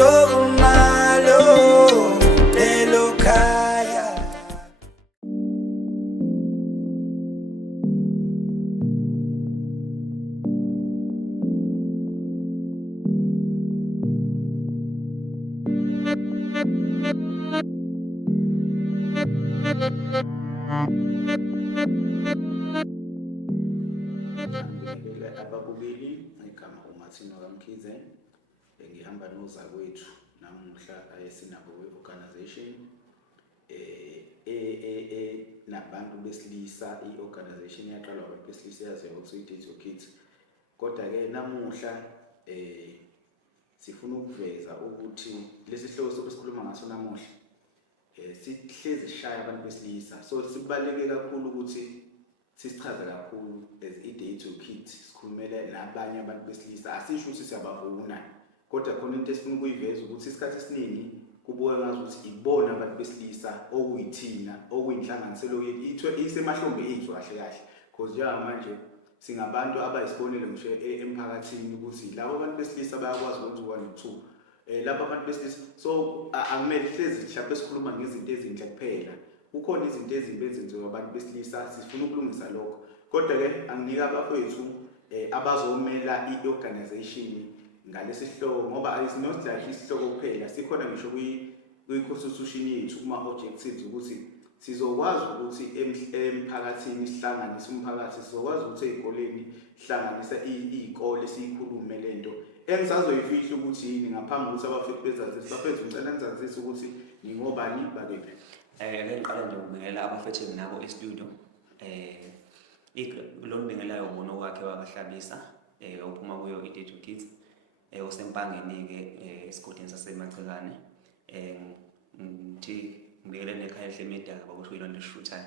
Tomalo elokhaya. Ngibingelela ababukeli igama uMartin Kamkhize. Ngihamba nozakwethu namuhla sinabo we-organization nabantu besilisa. I-organization yaqalwa abantu besilisa yaziwa ukuthi i-Date Your Kids. Kodwa-ke namuhla sifuna ukuveza ukuthi lesi sihloko sokusikhuluma ngaso namuhla sihlezi sishaya abantu besilisa, so sibaluleke kakhulu ukuthi sisichaze kakhulu as i-Date Your Kids, sikhulumele nabanye abantu besilisa. Asisho ukuthi siyabavuna, kodwa khona into esifuna ukuyiveza ukuthi isikhathi esiningi kubuka ngazuthi ibona abantu besilisa okuyithina okuyinhlanganiselo yethu isemahlombe ethu kahle kahle, because njengamanje singabantu abayisibonelo ngisho emphakathini ukuthi labo abantu besilisa bayakwazi ukwenza 1 no 2. Laba abantu besilisa, so akumele hlezi mhlawumbe sikhuluma ngezinto ezinhle kuphela. Kukhona izinto ezimbi ezenziwa abantu besilisa, sifuna ukulungisa lokho. Kodwa-ke anginika abafowethu abazomela i-organization ngalesi sihloko, ngoba ayisinosihlahle isihloko kuphela, sikhona ngisho kwi-constitution yethu kuma-objectives ukuthi sizokwazi ukuthi emphakathini sihlanganise umphakathi, sizokwazi ukuthi ey'koleni sihlanganise iy'kole siyikhulume lento. Engisazoyifihla ukuthi yini ngaphambi kokuthi abafethu bezazise. Bafethu ngicela ngizazise ukuthi ngingobani bakephi. Ngiqala nje ukubingelela abafethu nabo e-studio. Lo mbingelayo ubona okwakhe wakahlabisa uphuma kuyo i-Date Your Kids. Usempangeni-ke esigodini sasemagcekane. Ngithi ngibingelela nekhaya elihle media bakusho yilona elishuthayo.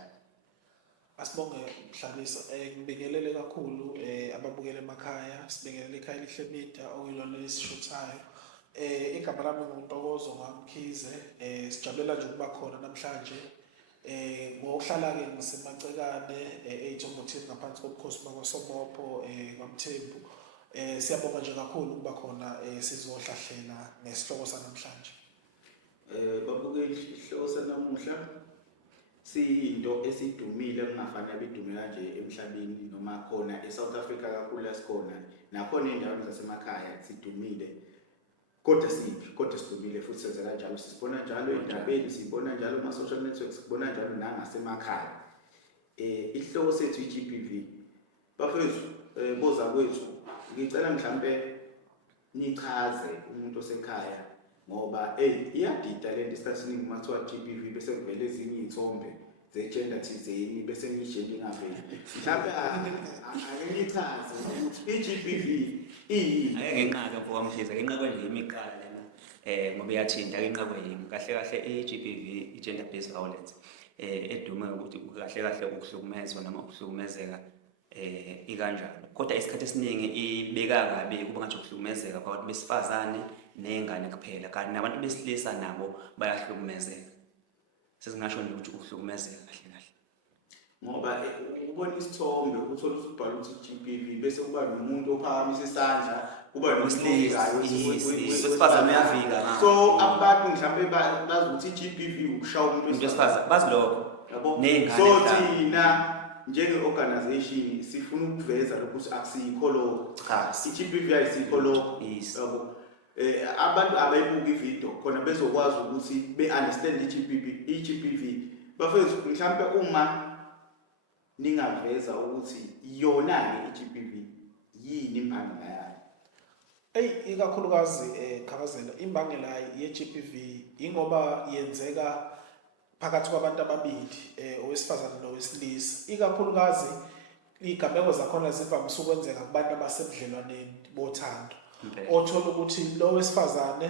Asibonge Mhlabisa. Ngibingelele kakhulu ababukela emakhaya, sibingelele ekhaya elihle media okuyilona elishuthayo. Igama lami nguNtokozo Kamkhize. Sijabulela nje ukuba khona namhlanje. Ngokuhlala-ke ngisemagcekane eThombothini ngaphansi kobukhosi bakwaSomopho kwaMthembu. Siyabonga nje kakhulu ukuba khona sizohlahlela ngesihloko sanamhlanje. Babukeli, isihloko sanamuhla siyinto esidumile kungafanele idume kanje emhlabeni noma khona eSouth Africa kakhulu asikhona, nakhona ey'ndaweni zasemakhaya sidumile. Kodwa sidumile futhi senze kanjalo, sibona njalo ey'ndabeni, sibona njalo kuma-social networks, sibona njalo nangasemakhaya. Isihloko sethu i-GBV. Bafethu, bozakwethu, ngicela mhlampe nichaze umuntu osekhaya ngoba iyadida lento isikhathi esiningi uma kuthiwa GBV bese kuvele ezinye iy'thombe ze-gender thizeni bese niyishele ingaveli. Mhlampe ake nichaze ukuthi i-GBV iyini. Ake ngenqaka mfowethu Kamkhize, ngenqakwe nje imiqala lena ngoba iyathinta ngenqakwe yini. Kahle kahle i-GBV i-gender based violence edume ukuthi kahle kahle ukuhlukumezwa noma ukuhlukumezeka ikanjalo. Kodwa isikhathi esiningi ibeka kabi kuba ngathi ukuhlukumezeka kwabantu besifazane nengane kuphela, kanti nabantu besilisa nabo bayahlukumezeka. Sesingasho nje ukuthi ukuhlukumezeka kahle kahle. Ngoba ubona isithombe uthola usibhala ukuthi GBV bese kuba nomuntu ophakamisa isandla, kuba nosilikayo wesifazane uyafika. So abantu mhlambe bazi ukuthi i-GBV ukushaya umuntu wesifazane, bazi lokho. Yabo. Nengane. So thina njenge-organization sifuna ukuveza ukuthi akusiyikho lokho. Cha, i-GBV ayisikho lokho. Yabo. Abantu abayibuka ivideo khona bezokwazi ukuthi be-understand i-GBV. Bafethu mhlambe uma ningaveza ukuthi yona-ke i-GBV yini imbangela yayo. Ikakhulukazi Khabazela, imbangela ye-GBV ingoba yenzeka phakathi kwabantu ababili, owesifazane nowesilisa. Ikakhulukazi igameko zakhona zivamise ukwenzeka kubantu abasebudlelwaneni bothando. Othola ukuthi lo wesifazane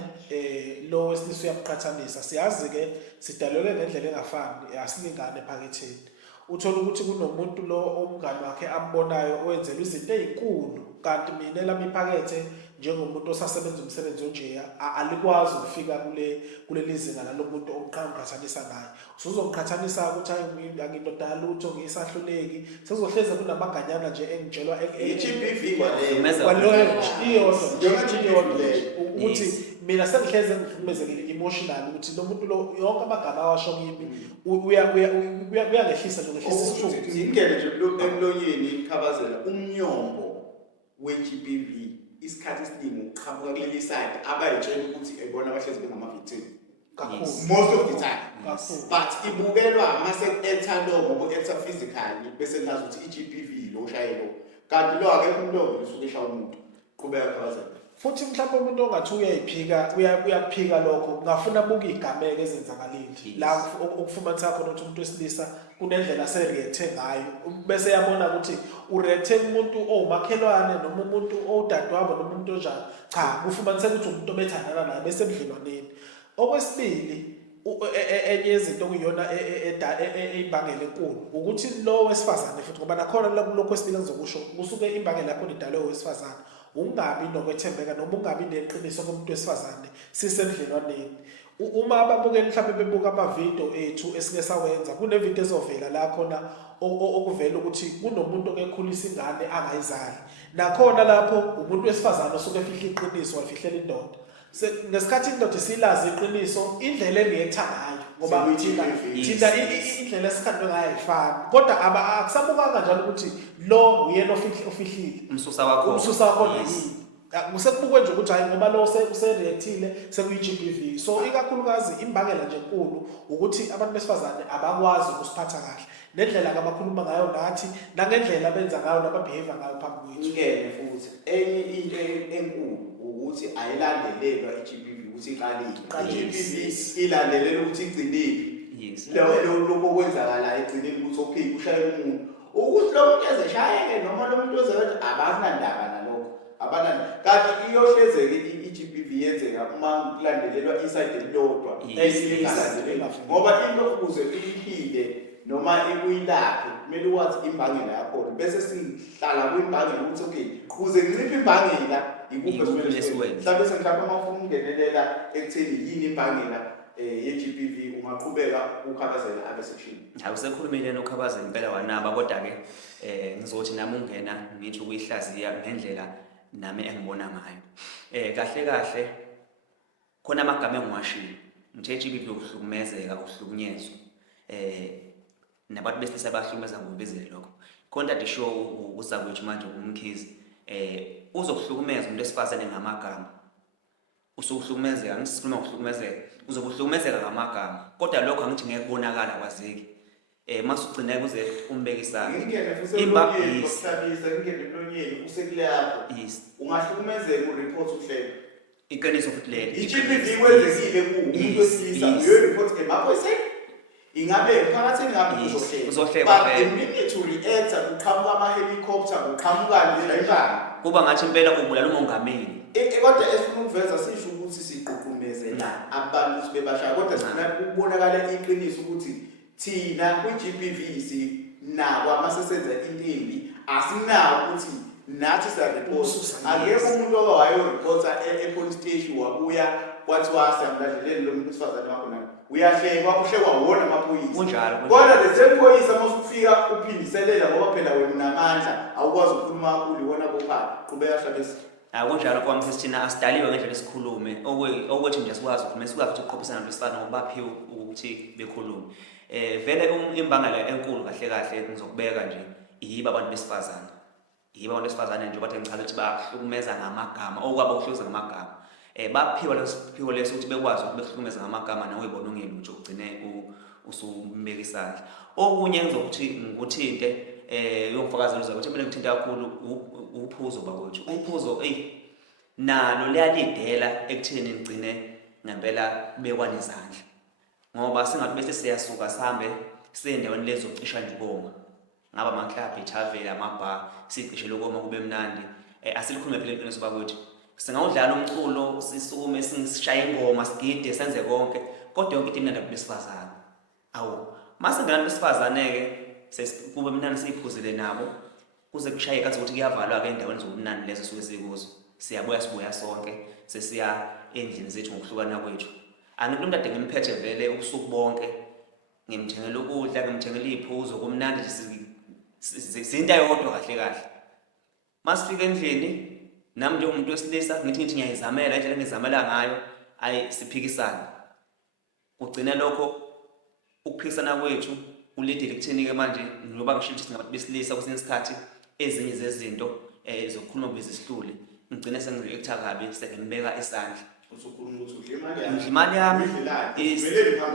lo wesilisa uyabuqhathanisa. Siyazi-ke sidalelwe ngendlela engafani, asilingane ephaketheni. Uthola ukuthi kunomuntu lo omngane wakhe ambonayo owenzelwa izinto ey'nkulu, kanti mina elami iphakethe njengomuntu osasebenza umsebenzi onjeya alikwazi ukufika kuleli zinga lalomuntu omqhathanisa naye. Usuzoqhathanisa ukuthi hayi angidodala lutho ngisahluleki, sezohleze kunamaganyana nje engitshelwa i-GBV ukuthi mina sengihleze ngihlukumezekile emotional ukuthi lo muntu lo yonke amagama awasho kimi uyangehlisa nje ngehlisa isithunzi. ingene nje emlonyeni Khabazela umnyombo we-GBV isikhathi esiningi uqhamuka kuleli side abayitshela ukuthi ebona abahlezi bengama-victim most of the time. But ibukelwa mase enter lo ngoba enter physically bese ngazi ukuthi i-GBV lo shayelo kanti lo akekho umuntu usuke eshaya umuntu qhubeka Khabazela. Futhi mhlawumbe umuntu ongathi uyayiphika uyakuphika lokho ngafuna buka igameke ezenzakalile la okufumanisa khona ukuthi umuntu wesilisa kunendlela se-reacte ngayo bese yabona ukuthi ureacte umuntu owumakhelwane noma umuntu owudadewabo noma umuntu onjani. Cha, kufumanisa ukuthi umuntu obethandana naye bese ebudlelwaneni. Okwesibili enye yezinto okuyiyona imbangela enkulu ukuthi lo wesifazane futhi ngoba nakhona lokho kwesibili engizokusho kusuke imbangela yakho idalwe owesifazane. Ungabi nokwethembeka noma ungabi neqiniso komuntu wesifazane sisendlelwaneni. Uma ababukeli mhlawumbe bebuka amavidiyo ethu esike sawenza kunevidiyo ezovela la khona okuvela ukuthi kunomuntu okekhulisa ingane angayizali. Nakhona lapho umuntu wesifazane osuke efihla iqiniso wayifihlela indoda. Ngesikhathi indoda isilazi iqiniso indlela engiyetha ngayo ngoba thina indlela esikhandwe ngayo ayifani. Kodwa akusabukanga njalo ukuthi lo uyena ofihlile umsusa wakho yini. Kusekubukwe nje ukuthi hayi ngoba lo usereactile sekuyi-GBV. So ikakhulukazi imbangela nje enkulu ukuthi abantu besifazane abakwazi ukusiphatha kahle nendlela abakhuluma ngayo nathi nangendlela benza ngayo nababehavior ngayo phambi kwethu. Ingene futhi enye into enkulu ukuthi ayilandelelwa i-GBV ukuthi iqalile. I-GBV ilandelela ukuthi igcinile. Lokho okwenzakala egcineni ukuthi okay ushaye umuntu ukuthi lo muntu ezeshayeke noma lo muntu ozebenza abanandaba nalokho abanani. Kanti iyohlezeke i-GBV yenzeka uma kulandelelwa iside elilodwa elingalandelelwa ngoba into ukuze iphile noma ikuyilaphe kumele wazi imbangela yakho bese sihlala kwimbangela ukuthi okay kuze ngiciphe imbangela ikuphi kumele siwenze. Mhlawumbe sengihlapha amafuna ungenelela ekutheni yini imbangela ye-GBV ungaqhubeka uKhabazela abe section. Awusekhulumile noKhabazela impela wanaba kodwa ke ngizothi nami ungena ngisho ukuyihlaziya ngendlela nami engibona ngayo. Kahle kahle khona amagama engiwashilo ngithe GBV ukuhlukumezeka ukuhlukunyezwa nabantu besilisa bahlukumeza ngobezele lokho. Contact show uzakwethu manje umkhizi uzokuhlukumeza umuntu esifazane ngamagama. Usuhlukumezeka ngisikhuluma ngokuhlukumezeka uzokuhlukumezeka ngamagama kodwa lokho angithi ngeke kubonakala kwazeki. Mase ugcina kuze umbekisa ngingene futhi ngokuhlabisa ngingene emlonyeni usekule yakho ungahlukumezeka ureport uhlelo iqiniso futhi le i-GBV kwenzekile kumuntu wesilisa uyo-report emaphoyiseni ingabe phakathi ngabe uzohleka but the minute to react kuqhamuka ama-helicopter kuqhamukani nje kuba ngathi impela ubulala umongameli. Kodwa esifuna ukuveza sisho ukuthi siqhuqhumezela abantu sibebashaya kodwa sifuna ukubonakala iqiniso ukuthi thina kwi-GBV sinako amasesenza into embi asinawo ukuthi nathi siyareport. Akekho umuntu owayoreport e-police station wabuya kwathiwa siyamlandlelela lo muntu wesifazane wakho naye uyahlekwa uhlekwa wona amaphoyisa. Kodwa the same phoyisa masukufika uphindiselela ngoba phela wena unamandla awukwazi ukukhuluma kakhulu iwona kophala qhubeka hlabesi. Kunjalo kwami sesithina asidaliwe ngendlela esikhulume okwethi nje sikwazi ukuthi sikwazi ukuthi uqophisana nabesifazane ngoba baphiwe ukuthi bekhulume. Vele imbangela enkulu kahle kahle ngizokubeka nje yiba abantu besifazane. Yiba abantu besifazane nje bathe ngichaza ukuthi bahlukumeza ngamagama okwabo ukuhlukumeza ngamagama. Baphiwa lesiphiwo leso ukuthi bekwazi ukuthi behlukumeza ngamagama nawe uyibona ungelutho ugcine usumbekisandla. Okunye ngizokuthi ngikuthinte yomfakazelo ukuthi mina ngithinta kakhulu uphuzo bakwethu. Uphuzo nalo liyalidela ekutheni ngigcine ngempela bekwane izandla ngoba singathi bese siyasuka sihambe siyendaweni lezo cisha nje ukoma ngaba amaklabhu ithavela amabha siqishele ukoma kube mnandi. Asilikhulume phela iqiniso bakwethu singawudlala umculo sisukume sishaye ingoma sigide senze konke kodwa yonke into imnandi besifazane. Mase ngani besifazane ke kube mnandi siyiphuzile nabo kuze kushaye kathi ukuthi kuyavalwa ke endaweni zobunani lezo suke sikuzo sibuya sonke sesiya endlini zethu ngokuhlukana kwethu. Angimuntu umuntu ade ngimphethe vele ubusuku bonke ngimthengela ukudla ngimthengela iphuzo kumnandi izinto ayodwa kahle masifika endlini nami njengomuntu wesilisa ngithi ngiyayizamela indlela engizamela ngayo ayi siphikisana ugcina lokho ukuphikisana kwethu uledile kutheni ke manje ngoba ngisho ukuthi singabantu besilisa kwesinye isikhathi ezinye zezinto zokukhuluma bezisihlule ngigcina sengilekutha kabi sengibeka isandla usukhuluma ukuthi udla imali yami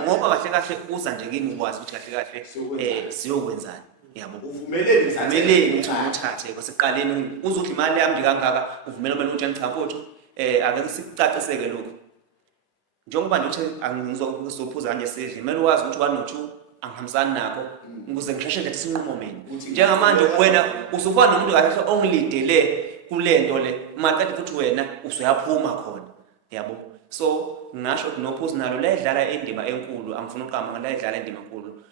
ngoba kahle uza nje kimi ukwazi ukuthi kahle siyokwenzani yabo uvumeleni uthathe kwasekuqaleni uzodla imali yami kangaka uvumela kumele utshela cha mfowethu ake sikucaciseke lokho njengoba nje uthi angizophuza kanje sidle kumele wazi ukuthi kwano2 angihambisani nakho ukuze ngisheshe nje sinqumo mina njengamanje wena usufana nomuntu kahle ongilidele kulento le maqedwe futhi wena usuyaphuma khona yabo so ngisho nophuzi nalo layidlala indima enkulu angifuna uqamba layidlala indima enkulu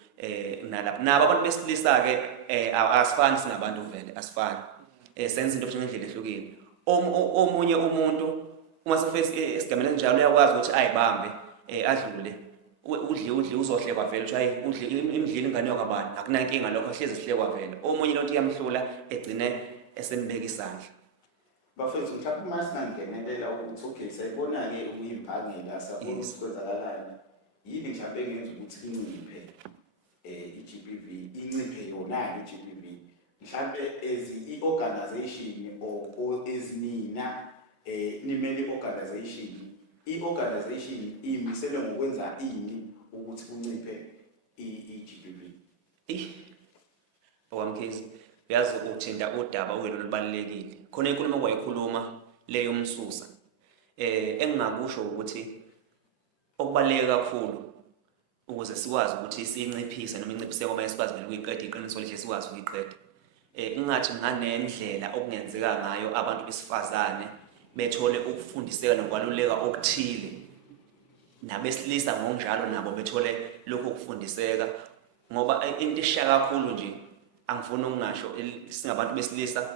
nalapha nabo abantu besilisa ke asifani singabantu vele asifani senza into ngendlela ehlukile omunye umuntu uma sefese esigamela njalo uyakwazi ukuthi ayibambe adlule udle uzohlekwa vele ukuthi hayi udle imidlini ingane yakabani akunankinga lokho hlezi sihlekwa vele omunye lonto iyamhlula egcine esembeka isandla bafethu mhlawumbe uma singangenelela ukuthi okay sayibona-ke ukuyimbangela sabona sikwenzakalani yini mhlawumbe engenza ukuthi inciphe i-GBV inciphe yona-ke i-GBV mhlawumbe as i-organization or ezinina nimele i-organization imisele ngokwenza ini ukuthi kunciphe i-GBV okwamkhizi uyazi ukuthinta udaba okuyilona olubalulekile khona inkulumo kwayikhuluma leyo msusa engingakusho ukuthi okubaluleke kakhulu ukuze sikwazi ukuthi siyinciphise noma inciphise ngoba sikwazi vele ukuyiqeda iqiniso lihle sikwazi ukuyiqeda ingathi nganendlela okungenzeka ngayo abantu besifazane bethole ukufundiseka nokwaluleka okuthile nabesilisa ngokunjalo nabo bethole lokho ukufundiseka ngoba into eshaya kakhulu nje angifuni ukungasho singabantu besilisa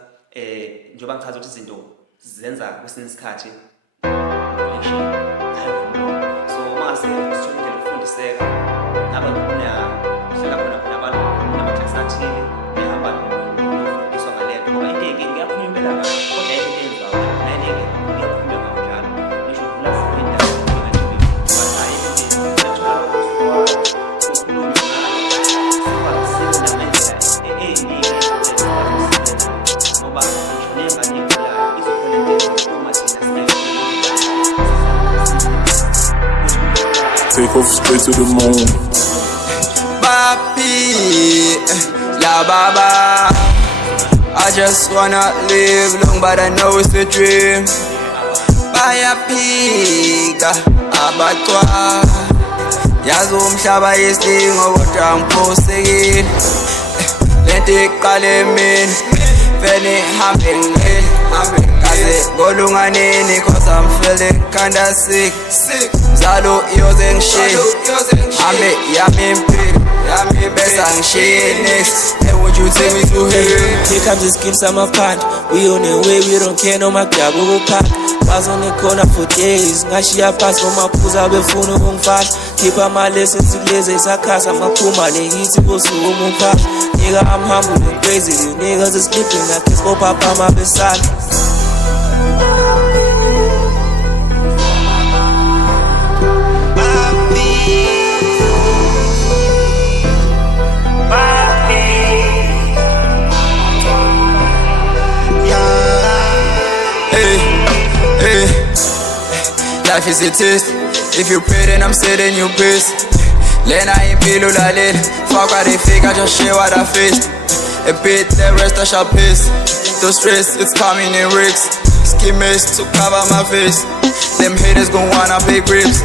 njengoba ngichaza ukuthi izinto zenza kwesinye isikhathi so mase sithole ukufundiseka ngaba hlala khona abantu namaklasi athile nehamba nofundiswa ngalento ngoba into yake ngiyaphuma impela kahle kodwa into enzayo nayike ngiyaphuma kanjalo ngisho ukulazi Take off straight to the moon. Papi, la baba. I just wanna live long, but I know it's a dream. Baya piga, abatwa. Yazo umhlaba yesingo kodwa ngiphosekile. Lento iqale mina, vele hambe ngene. Kaze ngolunganeni cause I'm feeling kinda sick. Zalo yoze ngishiye Ame yami impilo Besa ngishiye next. Hey, would you take me to hell? Here comes the skips on my part. We on the way, we don't care no makyabo go park. Pass on the corner for days. Ngashiya pass for my phuza befuna ungifasha. Keep on my lessons ileze isakhasa maphuma le hit bosu umupha. Nigga I'm humble and crazy. These niggas is sleeping. I kiss for papa my beside. Life is a test. If you pray then I'm setting you best. Lena impilo lalela. Fuck what they fake, I just share what I face. A bit, the rest I shall pace. The stress, it's coming in rigs. Skimmers to cover my face. Them haters gon' wanna big ribs.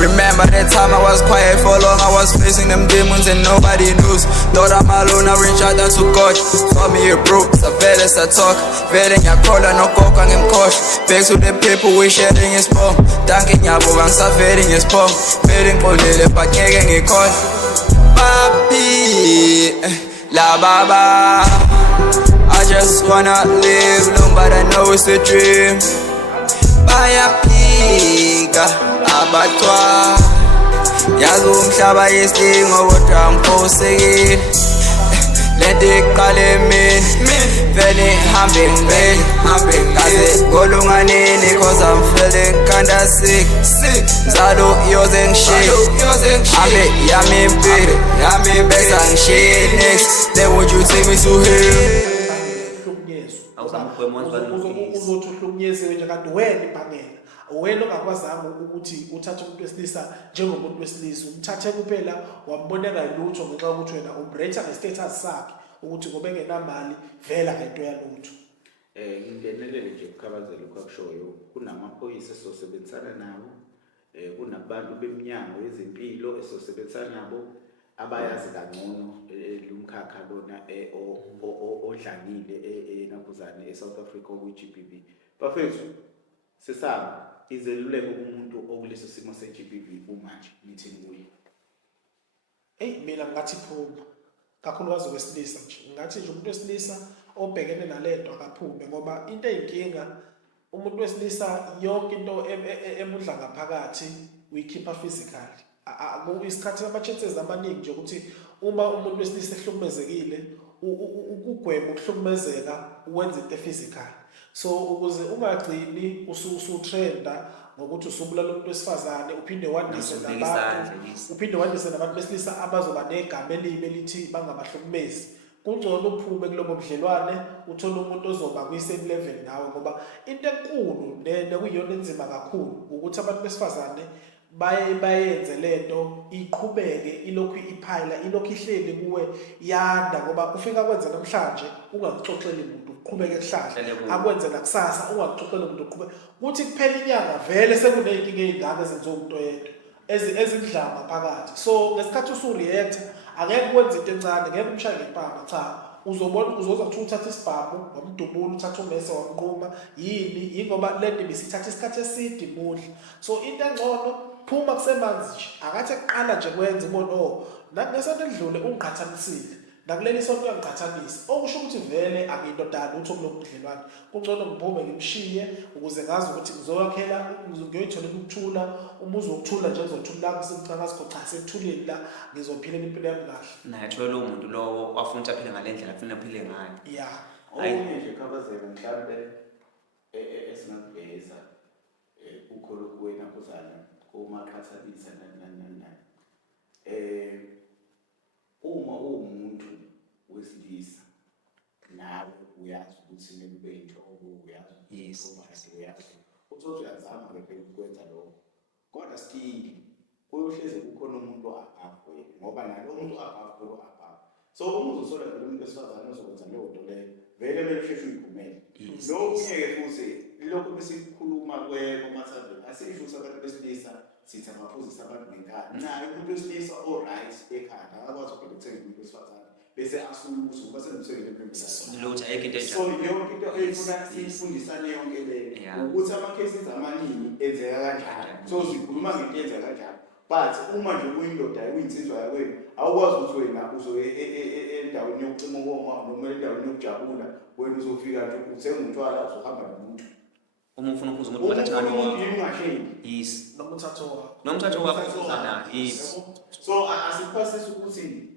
Remember that time I was quiet for long. I was facing them demons and nobody knows. Thought I'm alone, I reach out to God. For me a bro, sa vele sa talk. Vele ngiyakhola nogogo ngimkhohlwa. Back to the people we sharing is bomb. Danke ngiyabuka ngisavele ngesipho. Vele ngixolele but ngeke ngikhohlwe. Papi, la baba. I just wanna live long but I know it's a dream. bayaphika abatwa yazi umhlaba yesilingo kodwa ngiphosekile lento iqale mina vele hambe kaze ngolunganeni cause I'm feeling kinda sick Zalo yoze ngishike hambe yami impilo besa ngishike next then would you take me to hell uzothi uhlukunyeziwe nje kanti wena ibhangela wena ongakwazanga ukuthi uthathe umuntu wesilisa njengomuntu wesilisa umthathe kuphela wamboneka lutho ngenxa yokuthi wena umrate nge-status sakhe ukuthi ngoba engenamali vela ngento yalutho. Ngingenelele nje ukukhabazela ukwakushoyo kunamaphoyisa esosebenzisana nawo kunabantu beminyango yezempilo esosebenzisana nabo abayazi kangcono lumkhakha lona odlangile enaphuzane eSouth Africa kwi-GBV. Bafethu sesaba izeluleko kumuntu okuleso simo se-GBV umanje nithini kuye? Mina ngathi phuma kakhulukazi wesilisa nje ngathi nje umuntu wesilisa obhekene nalento akaphume ngoba into eyinkinga umuntu wesilisa yonke into emudla ngaphakathi uyikhipha physically isikhathi ama-chances amaningi nje ukuthi uma umuntu wesilisa ehlukumezekile ukugwema ukuhlukumezeka uwenza into physical so ukuze ungagcini usutrenda ngokuthi usubulala umuntu wesifazane uphinde wandise nabantu besilisa abazoba negama elibi elithi bangabahlukumezi kungcono uphume kulobo budlelwane uthole umuntu ozoba kwi-same level nawe ngoba into enkulu nekuyiyona enzima kakhulu ukuthi abantu besifazane bayenze lento iqhubeke ilokhu iphayila ilokhu ihleli kuwe yanda ngoba ufika kwenza namhlanje ungakuxoxeli umuntu uqhubeke kuhlala akwenze nakusasa ungakuxoxeli umuntu uqhubeke kuthi kuphela inyanga vele sekuneyinkinga ezindala ezenziwa umuntu oyedwa ezindlama phakathi so ngesikhathi usureact angeke kwenze into encane ngeke umshaye ngempama cha uzobona uzoza ukuthi uthatha isibhamu wamdubula uthatha umese wamnquma yini ingoba lento bisithatha isikhathi eside imudla so into engcono phuma kusemanzi nje akathi eqala nje kwenza ibona nakunesonto edlule ungiqhathanisile nakuleli sonto uyangiqhathanisa okusho ukuthi vele angiyindodana utho kulo budlelwane kungcono ngiphume ngimshiye ukuze ngazi ukuthi ngizoyakhela ngiyoyitholela ukuthula umuzi wokuthula nje ngizothula kusengicanga sikho cha sekuthuleni la ngizophilela impilo yami kahle naye thola umuntu lowo wafuna aphile ngale ndlela afuna aphile ngayo okunye nje khabazela mhlawumbe esingakubheza ukholo kuwena kuzana kumaqhathanisa nani uma umuntu wesilisa nawe uyazi ukuthi nekube inhlobo uyazi uyazi uthi uyazama ukwenza lokho kodwa still uyohleze kukhona umuntu apha ngoba nalo umuntu apha so uma uzosola vele umuntu wesifazane uzokwenza leyo nto leyo vele sheshe uyiphumele lokunye-ke futhi lokho besikhuluma kwekomathaveni asisho ukuthi abantu besilisa sithi abaphuzisa abantu ngenkani naye umuntu wesilisa o-right ekhanda akakwazi ukuvele ukuthenga umuntu wesifazane bese asuke ukuthi ngoba senimthengele empilo so yonke into eyifuna siyifundisane yonke leyo ukuthi ama-cases amaningi enzeka kanjani so sikhuluma ngento enzeka kanjani but uma nje kuyindoda kuyinsizwa yakwenu awukwazi ukuthi wena uzoye endaweni yokucima ukoma noma endaweni yokujabula wena uzofika nje uthenga umntwana uzohamba nomuntu uma ufuna ukhuza umuntu bathathana yes nomthatho wakho uzana yes so asiphasise ukuthi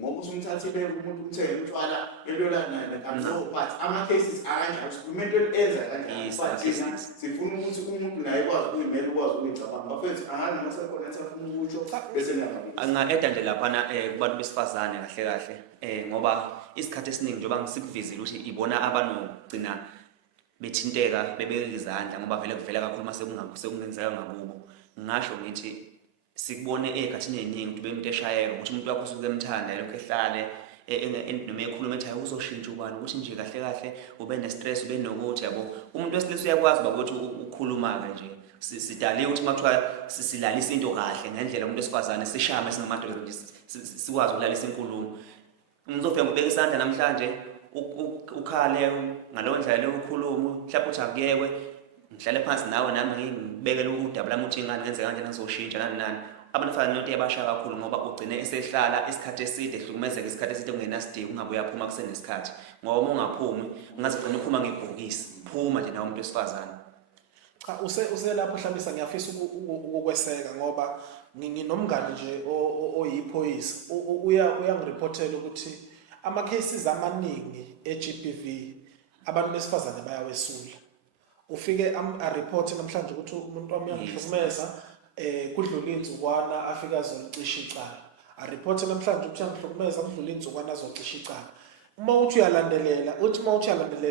ngoba umthathile umuntu umthenge umntwana ebelana kanjalo but ama cases akanjalo supplemental enza kanjalo but sifuna ukuthi umuntu naye kwazi ukuyimela ukwazi ukuyicabanga bafethu angani noma sekhona afuna ukuthi bese anga-eda nje laphana kubantu besifazane kahle kahle ngoba isikhathi esiningi njengoba ngisikuvizile ukuthi ibona abanogcina bethinteka bebeka izandla ngoba vele kuvela kakhulu mase sekungenzeka ngakubo ngisho ngithi sikubone ezikhathini eziningi ukuthi bemuntu eshayeka ukuthi umuntu wakho usuke emthanda lokho ehlale noma ekhuluma ethi uzoshintsha ubani ukuthi nje kahle kahle ube ne-stress ube nokuthi yabo umuntu wesilisa uyakwazi ukuthi ukhuluma-ke nje sidale ukuthi makuthiwa silalisa into kahle ngendlela umuntu wesifazane sishame singamadolo nje sikwazi ukulalisa inkulumo umuntu ofika ngobeka isandla namhlanje ukhale ngalowo ndlela leyo ukhuluma mhlawumbe uthi akuyekwe ngihlale phansi nawe nami ngibekele udabula ukuthi ingane ngenzeka kanjani ngizoshintsha nani abantu fana nothi yabasha kakhulu ngoba ugcine esehlala isikhathi eside ehlukumezeka isikhathi eside kungenasidingo ungabe uyaphuma kusenesikhathi ngoba uma ungaphumi ungazigcina uphuma ngebhokisi phuma nje nawe umuntu wesifazane Cha uselapho Hlabisa ngiyafisa ukukweseka ngoba nginomngani nje oyiphoyisa uyangirepotela ukuthi ama cases amaningi eGBV abantu besifazane bayawesula. Ufike a report namhlanje ukuthi umuntu wami uyangihlukumeza kudlula insukwana afika azolicisha icala. A report namhlanje ukuthi uyangihlukumeza kudlula insukwana azolicisha icala. Uma uthi uyalandelela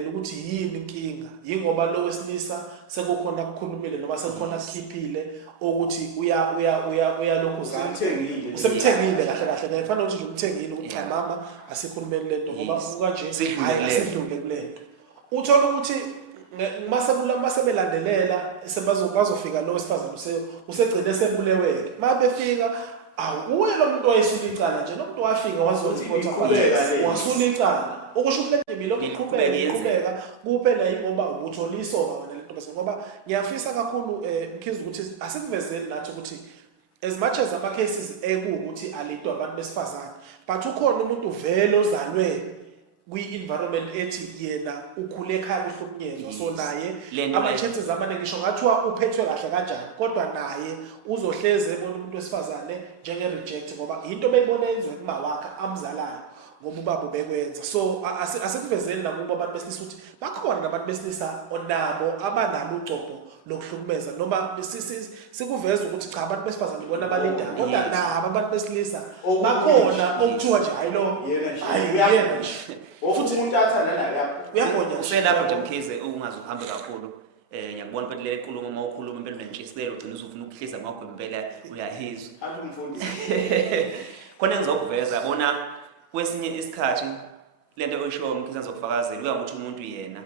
ukuthi yini inkinga yingoba lo wesilisa sekukhona ukukhulumile noma sekukhona ukukhiphile ukuthi uya lokhu zathi usemthengile kahle ngiyafana ukuthi umthengile ukuthi cha mama asikhulumeni lento ngoba kanje hayi asidlule kulento uthola ukuthi masebelandelela bazofika lo wesifazane usegcine sebuleweke mabefika awuye lo muntu wayisula icala nje lo muntu wafika wazozipotha phansi wasula icala okusho ukuthi lo iqhubeka kuphela ingoba ubutholisa wona lento bese ngoba ngiyafisa kakhulu Mkhize ukuthi asikuvezeli nathi ukuthi as much as ama cases ekuwukuthi alidwa abantu besifazane but ukhona umuntu vele ozalwe kwi-environment ethi yena ukhule ekhaya uhlukunyezwa so naye ama-chances amaningi ngisho ngathiwa uphethwe kahle kanjani kodwa naye uzohleze ebona umuntu wesifazane njenge-reject ngoba into beyibona yenziwe kumawakhe amzalayo ngoba ubaba ubekwenza so asikuvezeli nakubo abantu besilisa ukuthi bakhona nabantu besilisa onabo abanalo ucopho lokuhlukumeza noma sikuveza ukuthi cha abantu besifazane bona balindayo kodwa nabo abantu besilisa bakhona okuthiwa nje hayi lo yena nje futhi umuntu athanda naye uyabona uselapho nje Mkhize ungaze uhambe kakhulu ngiyakubona phela le nkulumo uma ukhuluma impela nentshisekelo ugcina usufuna ukuhlisa ngakho impela uyahizwa umfundi khona ngizokuveza bona kwesinye isikhathi lento oyishoyo Mkhize ngizokufakazela uyakuthi umuntu yena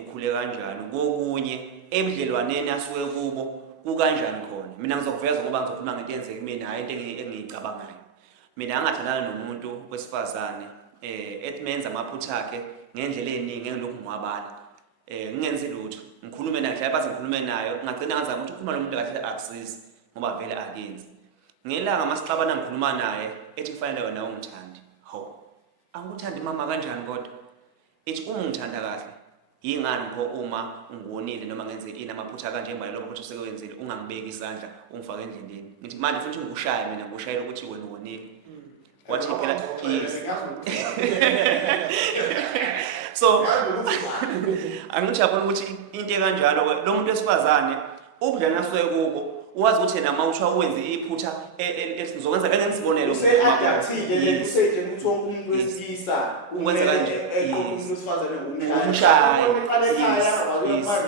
ukhule kanjani kokunye ebudlelwaneni asuke kubo kukanjani khona mina ngizokuveza ngoba ngizokhuluma ngento eyenzeke kumina hayi into engiyicabangayo mina angathandana nomuntu wesifazane etmenza amaphutha akhe ngendlela eningi ngelokhu ngwabala ngingenzi lutho ngikhulume naye mhlawumbe bathi ngikhulume nayo ngagcina ngazama ukuthi ukhuluma nomuntu kahle akusizi ngoba vele akenzi ngelanga masixabana ngikhuluma naye ethi kufanele wena ungithandi ho angikuthandi mama kanjani kodwa ethi uma ungithanda kahle yingani pho uma ungonile noma ngenze inamaphutha kanje emba lokho ukuthi usekwenzile ungangibeki isandla ungifake endleleni ngithi manje futhi ngikushaya mina ngikushayela ukuthi wena ungonile wathi phela so angijabula ukuthi into ekanjalo lo muntu wesifazane ubudlana asuke kubo uwazi ukuthi yena mawushwa uwenze iphutha ngizokwenza kanye ngisibonelo useadathile useje ukuthi wonke umuntu wesilisa ukwenza kanje umuntu wesifazane umshaya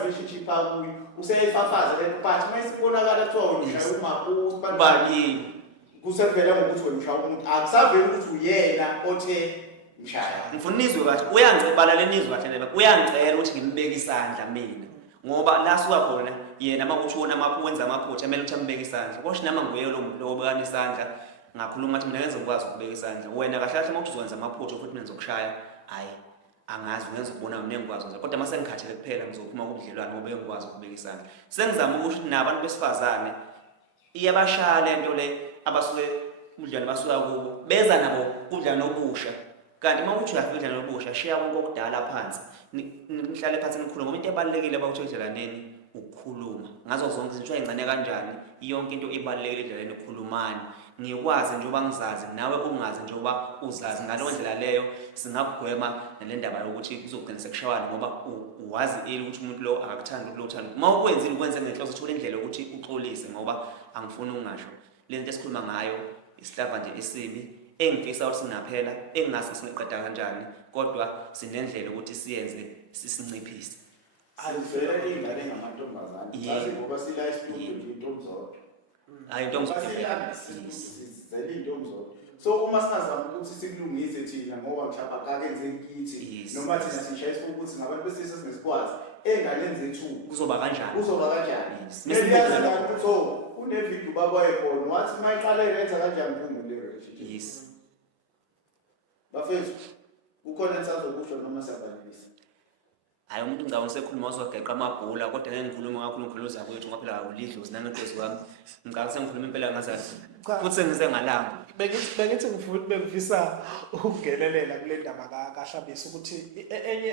relationship akuyo useyifafaza le but mayisibonakala kuthiwa wena ubani kusevela ngokuthi wena ushaya umuntu akusaveli ukuthi uyena othe mshaya ngifuna nizwe kahle uyangicebala lenizwe kahle nebe uyangicela ukuthi ngimbeke isandla mina ngoba la suka khona yena makuthona wenza amaphutha emele ukuthi ambeke isandla koshi nama nguye lo obekana isandla ngakhuluma ukuthi mina ngenze ngikwazi ukubeka isandla wena kahle kahle mawuthi uzokwenza amaphutha futhi mina ngizokushaya hayi angazi ngenza ukubona mina ngikwazi ukwenza kodwa mase ngikhathele kuphela ngizophuma kubudlelwane ngoba ngikwazi ukubeka isandla sengizama ukuthi nabantu besifazane iyabashaya lento le abasuke ubudlelwane basuka kubo beza nabo ubudlelwane obusha kanti mawuthi uyafika ubudlelwane obusha shiya konke okudala phansi nihlale phansi nikhuluma ngoba into ebalekile abakuthi edlelaneni ukukhuluma ngazo zonke izinto ezincane kanjani yonke into ebalekile edlelaneni ukukhulumani ngikwazi njengoba ngizazi nawe ungazi njengoba uzazi ngaleyo ndlela leyo singagwema nalendaba yokuthi kuzogcina sekushawana ngoba uwazi ukuthi umuntu lo akakuthandi lo uthanda uma ukwenzile ukwenze ngenhloso uthola indlela ukuthi uxolise ngoba angifuni ungasho lento esikhuluma ngayo isihlava nje esibi engifisa ukuthi singaphela engingase singeqeda kanjani kodwa sinendlela ukuthi siyenze sisinciphise ayivela ingane ngamantombazane yazi ngoba sila isifundo nje into omzodwa hayi into omzodwa sizele into omzodwa so uma singazama ukuthi sikulungise thina ngoba mhlawumbe akakenze kithi noma thina sishayisa ukuthi ngabantu besilisa singesikwazi enganeni zethu kuzoba kanjani mesiyazi ukuthi so unevideo baba ekhona wathi mayiqala yenza kanjani phumule relationship yes bafethu ukhona ensazokusho noma siyabalisa hayi umuntu ngicabanga usekhuluma uzogeqa amabhula kodwa ngeke ngikhulume kakhulu ngikhulo zakwethu ngoba phela akulidlo sinangeqozi wami ngicabanga sengikhuluma impela ngazathi futhi sengize ngalanga bengithi bengifisa ukungenelela kule ndaba kaHlabisa ukuthi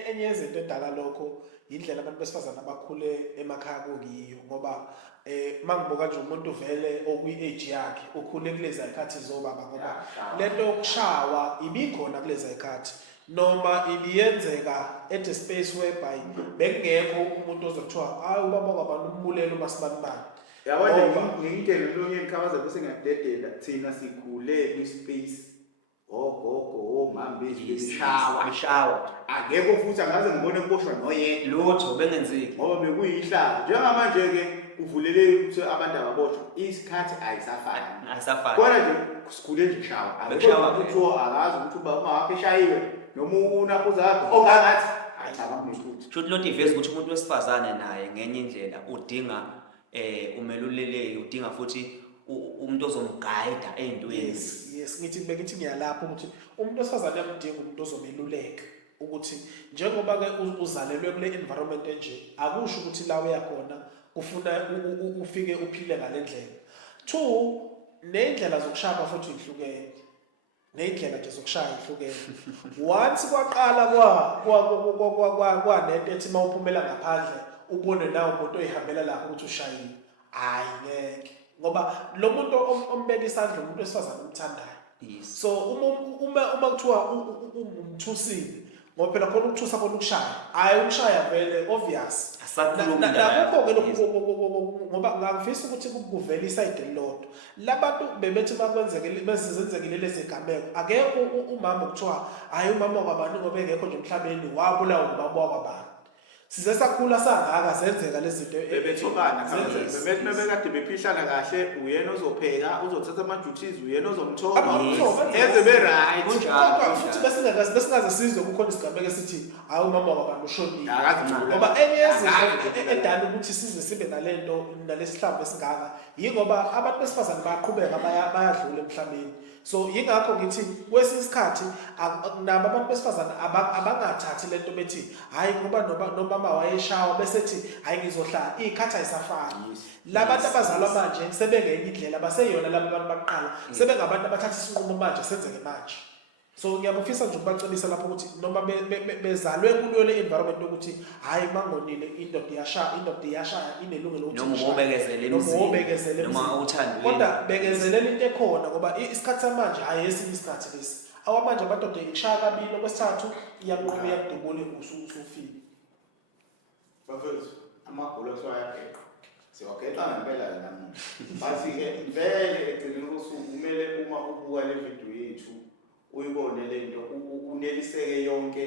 enye izinto edala lokho indlela abantu besifazane abakhule emakhaya kuyiyo ngoba mangibuka nje umuntu vele okwi-age yakhe ukhule kuleza ikhathi zobaba ngoba lento yokushawa ibikhona kuleza ikhathi noma ibiyenzeka at a space whereby bekungekho umuntu ozothiwa hayi ubaba kwabantu umbulelo masibanibani. Yabona ngiyitshela emlonyeni khabaza bese ngiyadedela thina sikhule kwi-space ogogo omama bethu Beshawa. akekho futhi angaze ngibone kuboshwa noyedwa Lutho bengenzeki. ngoba bekuyihlala njengamanje-ke uvulele ukuthi abantu ababoshwa isikhathi ayisafani Asafana. kodwa nje sikhule nje kushawa Beshawa kuthiwa akazi ukuthi uba wakhe eshayiwe noma unakuza wakhe ongangathi ayicabanga kunephutha Should lot iveze ukuthi umuntu wesifazane naye ngenye indlela udinga umeluleki udinga futhi umuntu ozomguide ey'ntweni. Yes ngithi ngiyalapho ukuthi umuntu wesifazane uyamdinga umuntu ozomeluleka ukuthi njengoba-ke uzalelwe kule environment enje akusho ukuthi la uyakhona kufuna ufike uphile ngale ndlela. 2 ney'ndlela zokushaya futhi ihlukene ney'ndlela nje zokushaya ihlukene. Once kwaqala kwanento ethi uma uphumela ngaphandle ubone nawe umuntu oyihambela lapho ukuthi ushayile hayi ngeke ngoba lo muntu ombeka isandla umuntu wesifazane umthandayo. Yes. So uma kuthiwa umthusile ngoba phela khona ukuthusa khona ukushaya hayi ukushaya vele obvious Asakhuluma nakho-ke ngoba ngangifisa ukuthi kuvele isayidi elilodwa labantu bebethi bezenzekile lezi zigameko akekho umama kuthiwa hayi umama wakwabani ngoba engekho nje emhlabeni wabulawa ngubaba wakwabani. Size sakhula sangaka zenzeka lezi zinto bebethobana bebethi mebekade bephishana kahle uyena ozopheka uzothatha ama-duties uyena ozomthoba eze be-right kodwa futhi besingaze sizwe kukhona isigameko esithi hayi umama wakwabani ushonile ngoba enye yezinto edala ukuthi size sibe nalesi hlamvu esingaka yingoba abantu besifazane bayaqhubeka bayadlula emhlabeni. So yingakho ngithi kwesinye isikhathi nabo abantu besifazane abangathathi lento bethi hayi ngoba nomama wayeshawa bese ethi hayi ngizohlala iy'khathi ayisafani. Labantu abazalwa manje sebengenye indlela baseyona laba abantu baqala sebengabantu abathatha isinqumo manje senzeke manje. So ngiyabufisa nje ukubacebisa lapho ukuthi noma bezalwe kuyo le environment yokuthi hayi mangonile indoda iyashaya inelungelo ukuthi noma ubekezele noma uthando kodwa bekezelela into ekhona ngoba isikhathi samanje hayi esinye isikhathi lesi awamanje amadoda ikushaya kabili okwesithathu iyanqoba iyakudubula usufile. bafethu amagulu asiwayageqa siwageqa ngempela namuhla bathi-ke vele egcineni kosuku kumele uma ubuka le video yethu uyibone le nto uneliseke yonke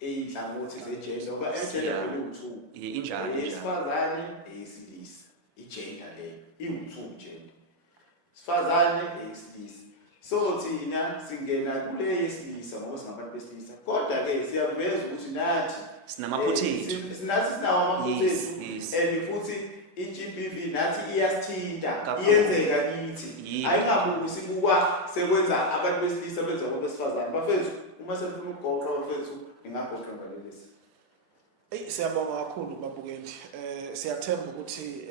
ey'nhlangothi zejenda ngoba ejenda phela iwu-2 injalo eyesifazane eyesilisa ijenda leyo iwu-2 jenda sifazane eyesilisa. So thina singena kule yesilisa ngoba singabantu besilisa kodwa-ke siyaveza ukuthi nathi sinamaphutha ethu nathi sinawo amaphutha and futhi i-GBV nathi iyasithinta iyenzeka kithi hayi ngabubi sibuka sekwenza abantu besilisa benza besifazane. Bafethu uma sefuna ukugoqa bafethu ningagoqa ngalelisi. Siyabonga kakhulu babukeli. Siyathemba ukuthi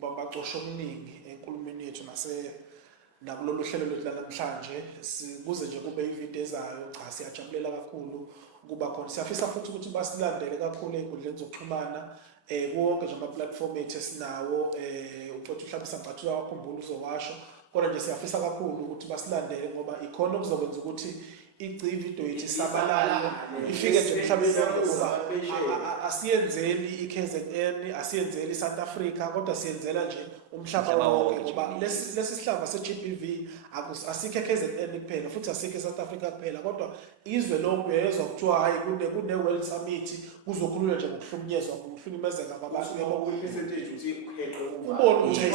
bacosha okuningi enkulumeni yethu nakulolu hlelo lwethu namhlanje kuze nje kube ividiyo ezayo. Cha siyajabulela kakhulu kuba khona siyafisa futhi ukuthi basilandele kakhulu ey'nkundleni zokuxhumana wonke nje ama-platform ethu esinawo uqotha uhlabisa mfathi uyawakhumbula uzowasho kodwa nje siyafisa kakhulu ukuthi basilandele ngoba ikhona okuzokwenza ukuthi ividiyo yethu isabalale ifike nje emhlabeni wonke ngoba asiyenzeli i-KZN asiyenzeli i-South Africa kodwa siyenzela nje umhlaba wonke ngoba lesi sihlava se-GBV asikho e-KZN kuphela futhi asikho e-South Africa kuphela kodwa izwe lonke uyezwa kuthiwa hayi kune-World Summit kuzokhulunywa nje ngokuhlukunyezwa ngokuhlukumezeka kwabantu ubone ukuthi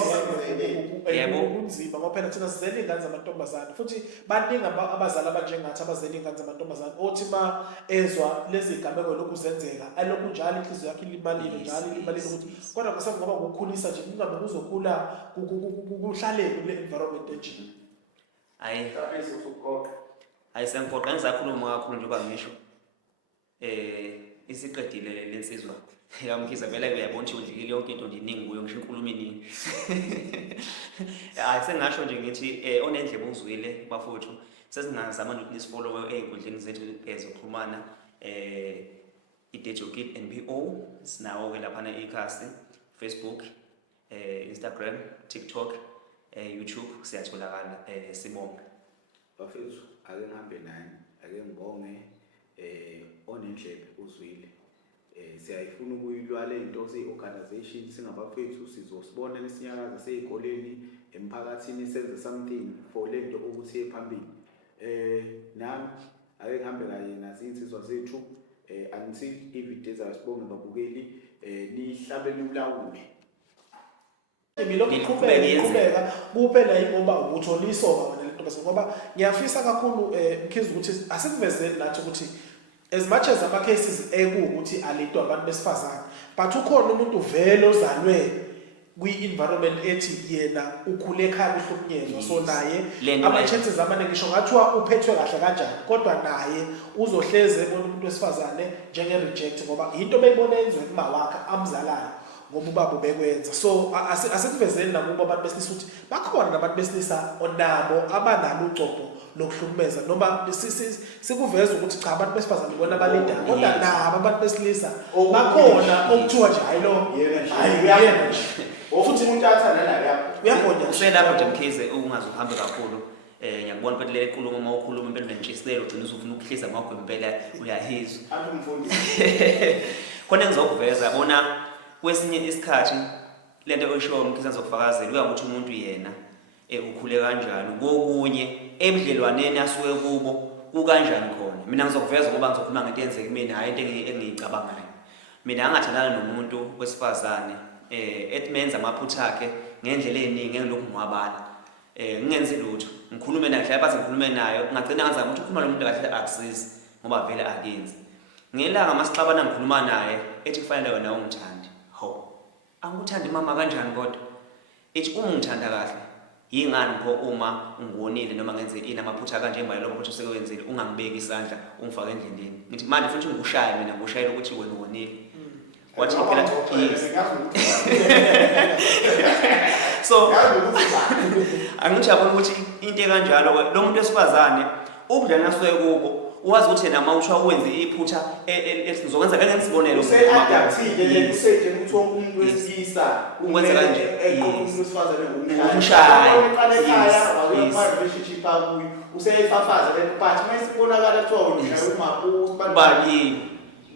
kunzima ngoba phela thina sizele iy'ngane zamantombazane futhi baningi abazali abanjengathi abazele iy'ngane zamantombazane othi ma ezwa lezi gameko lokhu zenzeka alokhu njalo inhliziyo yakhe ilimalile njalo ilimalile ukuthi kodwa kwesaba ngoba ngokukhulisa nje kungabe kuzokhula kuhlale kule environment enje. Hayi sengigoqa ngizakhuluma kakhulu njengoba ngisho isiqedile lensizwa yamkhiza vele uyabona ukuthi udlikile yonke into nje iningi kuyo ngisho inkulumo iningi. Hayi sengasho nje ngithi onendlebe uzwile bafowethu sesingazama ukuthi nisifollowe ey'nkundleni zethu zokuxhumana iDejo Kid NPO, sinawo-ke laphana ikhasi, Facebook, Instagram, TikTok, YouTube, siyatholakala, sibonge. Bafethu ake ngihambe nani, ake ngibonge onendlebe uzwile. Siyayifuna ukuyilwa le nto siyi-organization singabafethu sizosibona lesinyakaza seyikoleni emphakathini senze something for le nto ukuthi iye phambili. Nami ake ngihambe kanye nazinsizwa zethu until ivideo ezasibonge babukeli nihlabe niwulawule. Ngilokuqhubeka kuphela ingoba uthola isoka wena lento bese ngoba ngiyafisa kakhulu Mkhize ukuthi asikuvezeli nathi ukuthi as much as ama cases ekuwukuthi alento abantu besifazane but ukhona umuntu vele ozalwe kwi-environment ethi yena ukhule ekhaya uhlukunyezwa so naye ama-chances amaningi ngisho ngathiwa uphethwe kahle kanjani kodwa naye uzohleze ebona umuntu wesifazane njenge-reject ngoba into beyibona yenziwe kuma wakhe amzalayo ngoba ubaba bekwenza so asikuvezeni nakubo abantu besilisa ukuthi bakhona nabantu besilisa onabo abanalo ucopho lokuhlukumeza noma sikuveza ukuthi cha abantu besifazane ibona abalindayo kodwa nabo abantu besilisa bakhona okuthiwa nje hayi lo yena futhi umuntu athanda nala uyabona Uselapho nje Mkhize ungaze uhambe kakhulu. Ngiyakubona ukuthi le nkulumo uma ukhuluma impela nentshisekelo ugcina uzofuna ukuhlisa ngakho impela uyahizwa. Umfundisi. Khona ngizokuveza bona kwesinye isikhathi lento oyisho Mkhize ngizokufakazela uyakuthi umuntu yena ukhule kanjani kokunye ebudlelwaneni asuke kubo kukanjani khona. Mina ngizokuveza ngoba ngizokhuluma ngento eyenzeka mina hayi into engiyicabangayo. Mina angathandana nomuntu wesifazane etmenza amaphutha akhe ngendlela eziningi engilokhu ngwabala ngingenzi lutho ngikhulume naye hlaya bathi ngikhulume naye ngagcina ngazama ukuthi ukhuluma nomuntu kahle akusizi ngoba vele akenzi ngelanga masixabana ngikhuluma naye ethi kufanele wena ungithandi ho angikuthandi mama kanjani kodwa ethi uma ngithanda kahle yingani pho uma ungonile noma ngenze inamaphutha kanje emba lokho ukuthi usekwenzile ungangibeki isandla ungifake endleleni ngithi manje futhi ngikushaya mina ngikushayela ukuthi wena ungonile wathi phela so angijabula ukuthi into ekanjalo lo muntu wesifazane ubudlana asuke kubo uwazi ukuthi yena mawusha uwenze iphutha esizokwenza kanje ngisibonelo useadaptile le useje ukuthi umuntu wesilisa ukwenza kanje umuntu wesifazane umshaya relationship akuyo useyifafaza le but mayisibonakala kuthiwa unisha ubani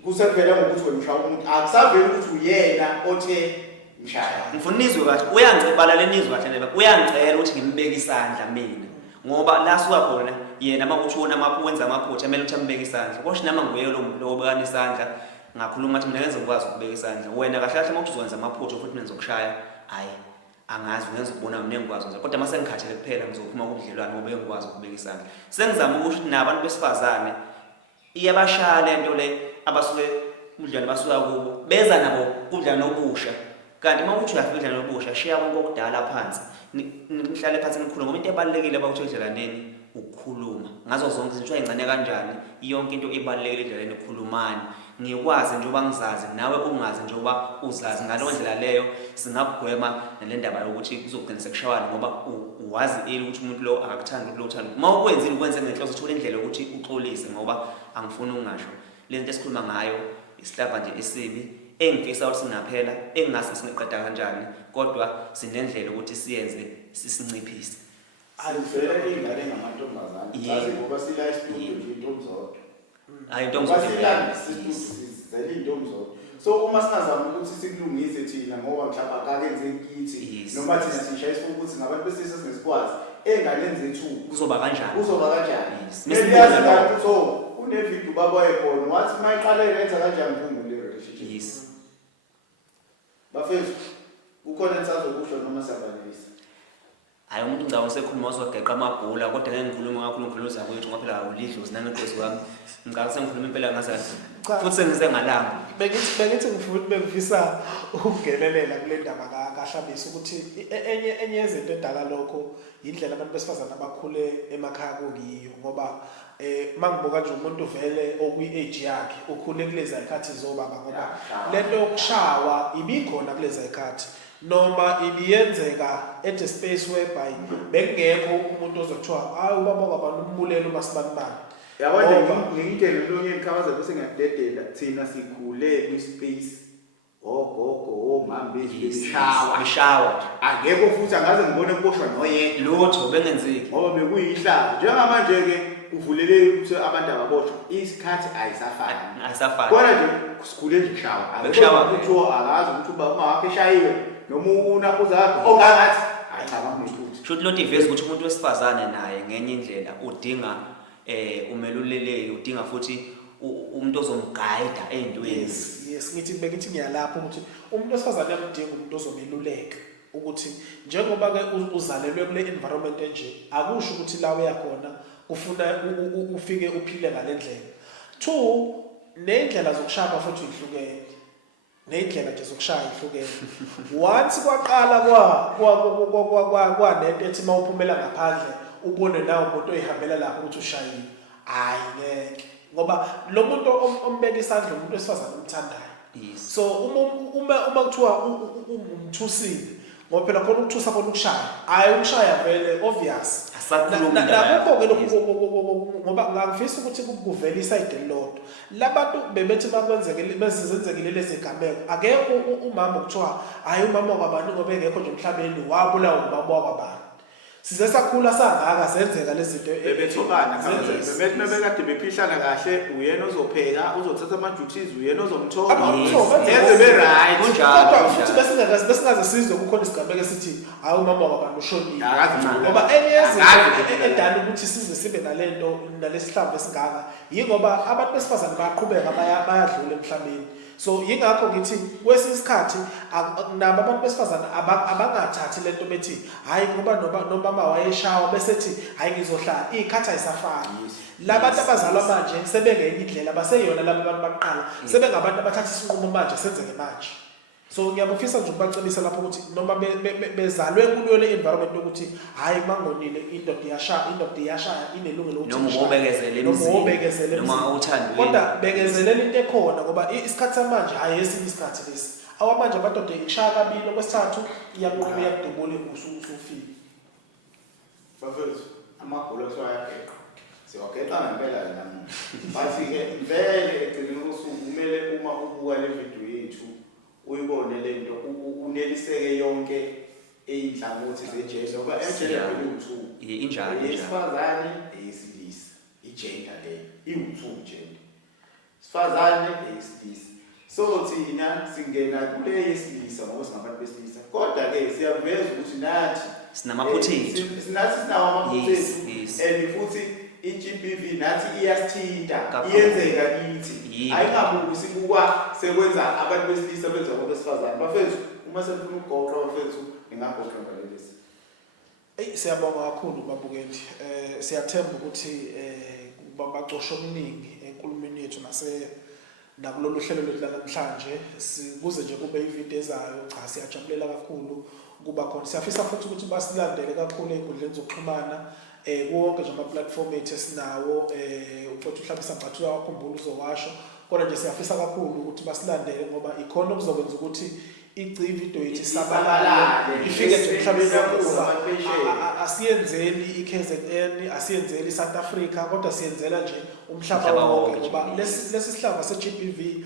kusevela ngokuthi wena ushaya umuntu akusaveli ukuthi uyena othe mshaya ngifuna nizwe kahle uyangicebala lenizwe kahle nebe uyangicela ukuthi ngimbeke isandla mina ngoba la suka khona yena makuthona wenza amaphutha kumele ukuthi ambeke isandla kodwa nama nguye lo obekana isandla ngakhuluma ukuthi mina ngenze ukwazi ukubeka isandla wena kahle kahle mawuthi uzokwenza amaphutha futhi mina ngizokushaya hayi angazi ngenza ukubona mina ngikwazi kodwa mase ngikhathele kuphela ngizophuma kubudlelwane ngoba ngikwazi ukubeka isandla sengizama ukuthi nabantu besifazane iyabashaya lento le abasuke udlane basuka kubo beza nabo udlane obusha kanti mawuthi uyafika udlane obusha shiya konke okudala phansi nihlale phansi nikhuluma ngoba into ebalekile abakuthi edlalaneni ukukhuluma ngazo zonke izinto ezincane kanjani yonke into ebalekile edlaleni ukukhulumani ngikwazi njengoba ngizazi nawe ungazi njengoba uzazi ngalo ndlela leyo singagwema nalendaba yokuthi kuzoqinisa kushawana ngoba uwazi ukuthi umuntu lo akakuthandi lo uthanda uma ukwenzile ukwenze ngenhloso uthola indlela yokuthi uxolise ngoba angifuni ungasho lento esikhuluma ngayo isihlava nje esibi engifisa ukuthi singaphela engingase singeqeda kanjani kodwa sinendlela ukuthi siyenze sisinciphise alivela ingane ngamantombazane sazi ngoba sila istudio nje intombi zodwa hayi intombi zodwa sizele intombi zodwa so uma singazama ukuthi sikulungise thina ngoba mhlawumbe akakenze ikithi noma thina sishayisa ukuthi ngabantu besilisa singesikwazi enganenze ethu kuzoba kanjani mesiyazi ukuthi so kunevideo babaye khona wathi mayiqalela yenza kanjani ngumbulo relationship yes bafethu ukhona ensazokusho noma siyabalisa hayi umuntu ngicabanga usekhuluma wazogeqa amabhula kodwa ngeke ngikhulume kakhulu ngivula zakwethu ngoba phela awulidlozi nangeqozi wami ngicabanga sengikhuluma impela ngazathi futhi sengize ngalamba bengithi bengifisa ukungenelela kule ndaba kaHlabisa ukuthi enye yezinto edala lokho indlela abantu besifazana abakhule emakhaya kuyiyo ngoba mangibuka nje umuntu vele okwi-age yakhe ukhule kulezi zikhathi zobaba ngoba lento yokushawa ibikhona kulezi zikhathi noma ibiyenzeka at a space whereby bekungekho umuntu ozothiwa hayi ubaba kwaba nomulelo masibanibani Yabona ngingitshela lonke ikhawuza bese ngiyadedela thina sikhule kwi-space ogogo omama bethu Bishawa. akekho futhi angaze ngibone kuboshwa noyedwa Lutho bengenzeki. ngoba bekuyihlazo njengamanje ke uvulele ukuthi abantu ababoshwa isikhathi ayisafani Asafana. kodwa nje sikhule nje kushawa Beshawa. ukuthi akazi ukuthi uba uma wakhe eshayiwe noma unakuza wakhe ongangathi ayicabanga kunephutha Shothi lot iveza ukuthi umuntu wesifazane naye ngenye indlela udinga umeluleleki udinga futhi umuntu ozomguide ey'ntweni. Yes ngithi ngiyalapho ukuthi umuntu wesifazane uyamdinga umuntu ozomeluleka ukuthi njengoba ke uzalelwe kule environment enje akusho ukuthi la uyakhona ufuna ufike uphile ngalendlela. 2 nendlela zokushaya futhi ihlukene. Nendlela nje zokushaya ihlukene. Once kwaqala kwa nento ethi mawuphumela ngaphandle ubone nawe umuntu oyihambela lapho ukuthi ushayile. Hayi ngeke ngoba lo muntu ombeka isandla umuntu wesifazane umthandayo. Yes. So uma kuthiwa umthusile ngoba phela khona ukuthusa khona ukushaya hayi ukushaya vele obvious Asakhuluma nakho ke ngoba ngangifisa ukuthi kuvele iside elilodwa labantu bebethi bakwenzekile bezenzekile lezi gameko akekho umama ukuthiwa hayi umama kwabani ngoba engekho nje emhlabeni wabulawa ubaba kwabani size sakhula sangaka senzeka lezi zinto bebethobana bebethi bebekade bephihlana kahle uyena ozopheka uzothatha ama-duties uyena ozomthoba eze be-right kodwa futhi besingaze sizwe kukhona isigameko esithi hayi umama wabantu ushonile ngoba enye yezinto edala ukuthi size sibe nalento nalesihlamvu esingaka yingoba abantu besifazane bayaqhubeka bayadlula emhlabeni. So yingakho ngithi kwesinye isikhathi nabo abantu besifazane abangathathi lento bethi hayi ngoba nomama wayeshawa bese ethi hayi ngizohlala ikhathi ayisafani. Labantu abazalwa manje sebengenye indlela baseyona laba abantu baqala sebengabantu abathatha isinqumo manje senzeke manje. So ngiyabufisa nje ukubacebisa lapho ukuthi noma bezalwe kuyo le environment ukuthi hayi mangonile indoda iyashaya inelungelo ukuthi noma ubekezele noma uthando kodwa bekezelela into ekhona ngoba isikhathi samanje hayi esinye isikhathi lesi awamanje amadoda ishaya kabili okwesithathu iyanqoba iyadubula usufika bafethu amagulu asiwayageqa siwageqa ngempela namuhla bathi-ke vele egcineni kosuku kumele uma ubuka le video yethu uyibone lento uneliseke yonke eyinhlangothi zejesu ngoba ejele iwu-2 injalo eyesifazane eyesilisa igender leyo iwu-2 gender sifazane eyesilisa so thina singena kule yesilisa ngoba singabantu besilisa kodwa-ke siyaveza ukuthi nathi sinamaphutha ethu nathi sinawo amaphutha ethu and futhi i-GBV nathi iyasithinta iyenzeka kithi ayingabuki sibuka sekwenza abantu besilisa benza abesifazane bafethu uma senifuna ukugoqa bafethu ningagoqa ngalelisi. Siyabonga kakhulu babukeli siyathemba ukuthi babacosha okuningi enkulumeni yethu nakulolu hlelo lwethu namhlanje kuze nje kube ivideo ezayo cha siyajabulela kakhulu kuba khona siyafisa futhi ukuthi basilandele kakhulu ey'nkundleni zokuxhumana wonke nje ama-platform ethu esinawo futhi uhlabisa ngathi uyawakhumbula uzowasho kodwa nje siyafisa kakhulu ukuthi basilandele ngoba ikhona okuzokwenza ukuthi ividiyo yethu isabalale ifike nje emhlabeni wonke asiyenzeli i-KZN asiyenzeli i-South Africa kodwa siyenzela nje umhlaba wonke ngoba lesi sihlava se-GBV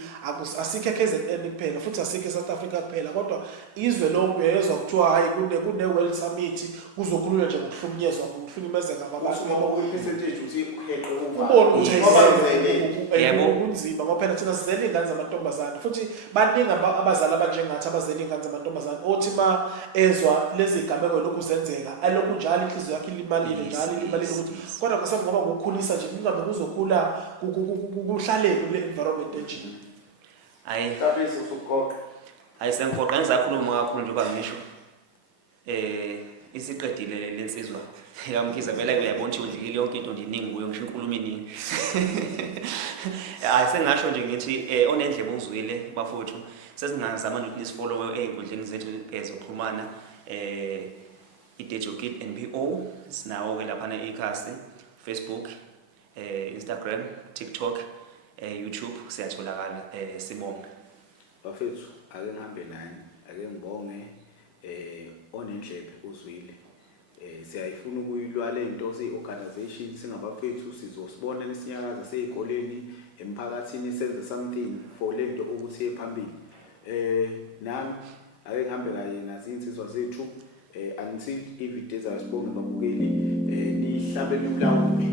asikho e-KZN kuphela futhi asikho e-South Africa kuphela kodwa izwe lonke yezwa kuthiwa hayi kune-World Summit kuzokhulunywa nje ngokuhlukunyezwa ngokuhlukumezeka kwabantu kunzima ngoba phela thina sizele iy'ngane zamantombazane futhi baningi abazali abanjengathi abazele iy'ngane zamantombazane othi ma ezwa lezi gameko lokhu zenzeka alokhu njalo inhliziyo yakhe ilimalile njalo ilimalile ukuthi kodwa kwasemva ngoba ngokukhulisa nje kungabe kuzokhula kuhlalele kule environment enje. Hayi kabisa ukugoqa ayisenkoqa ngizakhuluma kakhulu njengoba ngisho isiqedile lensizwa yamkhiza vele uyabona ukuthi udlikile yonke into ndiningi kuyo ngisho inkulumo eningi hayi sengasho nje ngithi onendlebe uzwile bafowethu sesingazama ukuthi nisifollowe ey'nkundleni zethu zokuxhumana i-Dejo Kid NPO sinawo-ke laphana ikhasi Facebook Instagram TikTok YouTube siyatholakala sibonge bafethu ake ngihambe nani ake ngibonge onendlebe uzwile siyayifuna ukuyilwa lento siyi-organization singabafethu sizosibona nesinyakaza sey'koleni emphakathini senze something for lento ukuthi iye phambili. Nami ake ngihambe kanye nazo iy'nsizwa zethu until ividiyo ezayo sibonge babukeli nihlabe nomlawumbi.